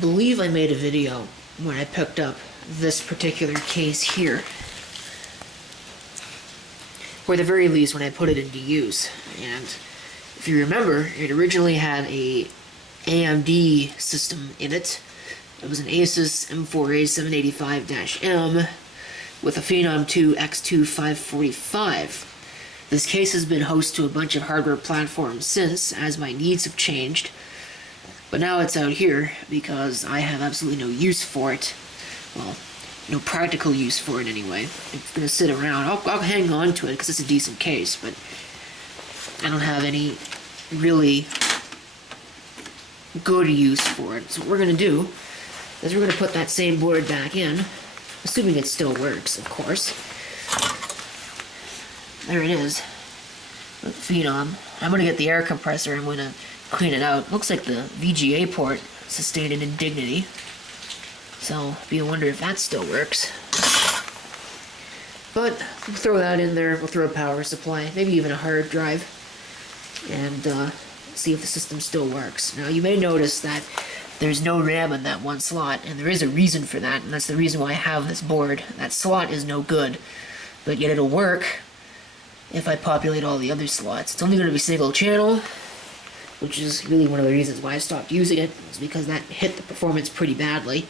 believe I made a video when I picked up this particular case here, or at the very least when I put it into use. And if you remember, it originally had a AMD system in it. It was an Asus M4A785-M with a Phenom 2 X2545. This case has been host to a bunch of hardware platforms since, as my needs have changed. But now it's out here because I have absolutely no use for it. Well, no practical use for it anyway. It's going to sit around. I'll hang on to it because it's a decent case, but I don't have any really good use for it. So what we're going to do is we're going to put that same board back in, assuming it still works, of course. There it is. Phenom. I'm going to get the air compressor. I'm going to clean it out. Looks like the VGA port sustained an indignity. So, be a wonder if that still works. But, we'll throw that in there. We'll throw a power supply, maybe even a hard drive, and see if the system still works. Now, you may notice that there's no RAM in that one slot, and there is a reason for that, and that's the reason why I have this board. That slot is no good, but yet it'll work if I populate all the other slots. It's only going to be single channel, which is really one of the reasons why I stopped using it, is because that hit the performance pretty badly.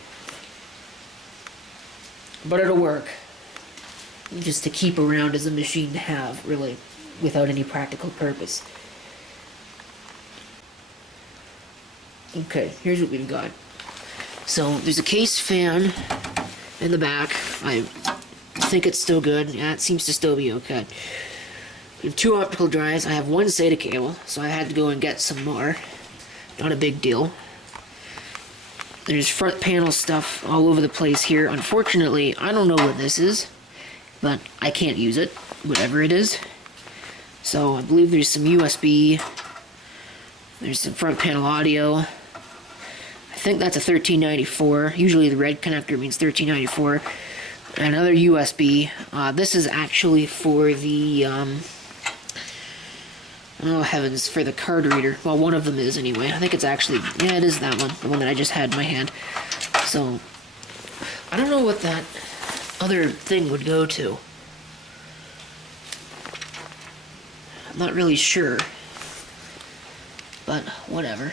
But it'll work. Just to keep around as a machine to have, really, without any practical purpose. Okay, here's what we've got. So, there's a case fan in the back. I think it's still good. Yeah, it seems to still be okay. We have 2 optical drives. I have 1 SATA cable, so I had to go and get some more. Not a big deal. There's front panel stuff all over the place here. Unfortunately, I don't know what this is, but I can't use it, whatever it is. So I believe there's some USB. There's some front panel audio. I think that's a 1394. Usually the red connector means 1394. Another USB. This is actually for the oh heavens, for the card reader. Well, one of them is anyway. I think it's actually, yeah, it is that one. The one that I just had in my hand. So, I don't know what that other thing would go to. I'm not really sure. But, whatever.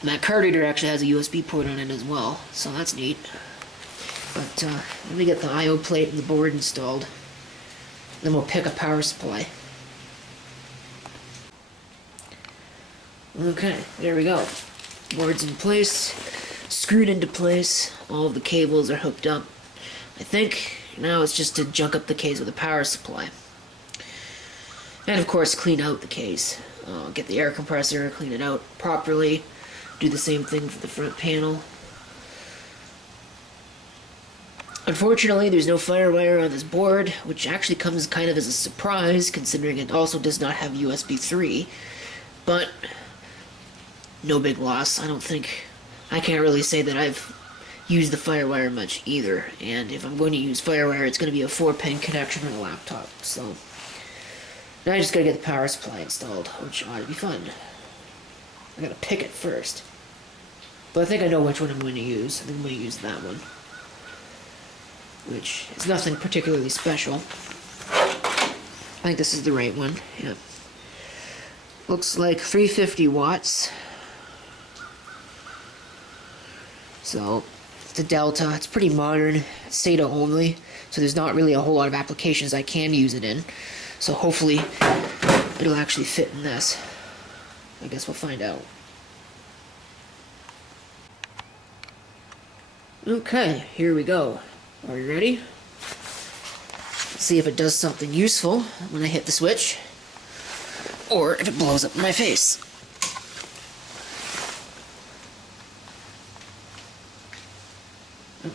And that card reader actually has a USB port on it as well. So that's neat. But, let me get the I/O plate and the board installed. Then we'll pick a power supply. Okay, there we go. Board's in place, screwed into place, all of the cables are hooked up. I think now it's just to junk up the case with a power supply. And of course clean out the case. Get the air compressor, clean it out properly, do the same thing for the front panel. Unfortunately, there's no FireWire on this board, which actually comes kind of as a surprise considering it also does not have USB 3, but no big loss. I don't think, I can't really say that I've used the FireWire much either, and if I'm going to use FireWire, it's going to be a 4-pin connection on a laptop, so now I just gotta get the power supply installed, which ought to be fun. I gotta pick it first, but I think I know which one I'm going to use. I think I'm going to use that one, which is nothing particularly special. I think this is the right one, yeah. Looks like 350 watts. So, it's a Delta. It's pretty modern. It's SATA only, so there's not really a whole lot of applications I can use it in. So hopefully, it'll actually fit in this. I guess we'll find out. Okay, here we go. Are you ready? Let's see if it does something useful when I hit the switch, or if it blows up in my face.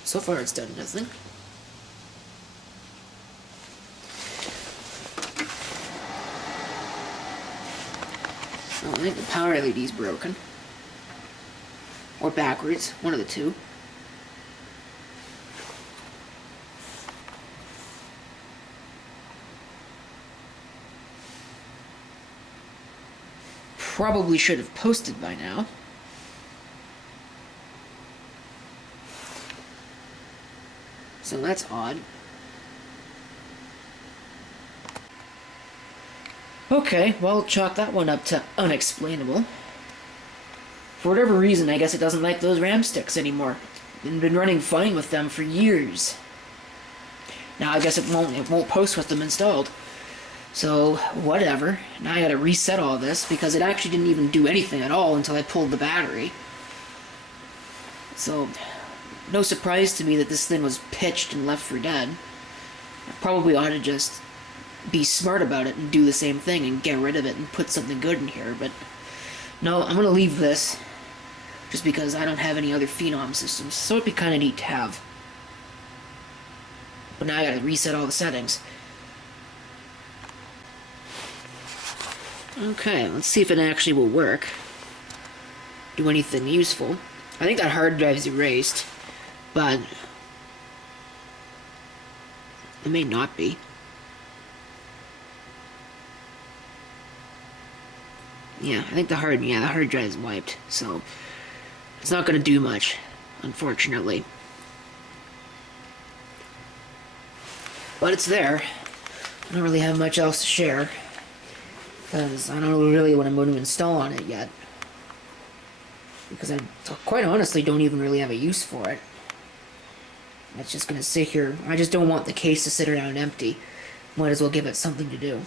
So far it's done nothing. Oh, I think the power LED's broken. Or backwards, one of the two. Probably should have posted by now. So that's odd. Okay, well, chalk that one up to unexplainable. For whatever reason, I guess it doesn't like those RAM sticks anymore. It's been running fine with them for years. Now I guess it won't post with them installed. So whatever. Now I gotta reset all this because it actually didn't even do anything at all until I pulled the battery. So no surprise to me that this thing was pitched and left for dead. I probably ought to just be smart about it and do the same thing and get rid of it and put something good in here, but no, I'm gonna leave this just because I don't have any other phenom systems, so it'd be kind of neat to have. But now I gotta reset all the settings. Okay, let's see if it actually will work. Do anything useful. I think that hard drive's erased, but it may not be. Yeah, I think the hard drive is wiped, so it's not going to do much, unfortunately. But it's there. I don't really have much else to share, because I don't know really what I'm going to install on it yet. Because I, quite honestly, don't even really have a use for it. It's just going to sit here. I just don't want the case to sit around empty. Might as well give it something to do.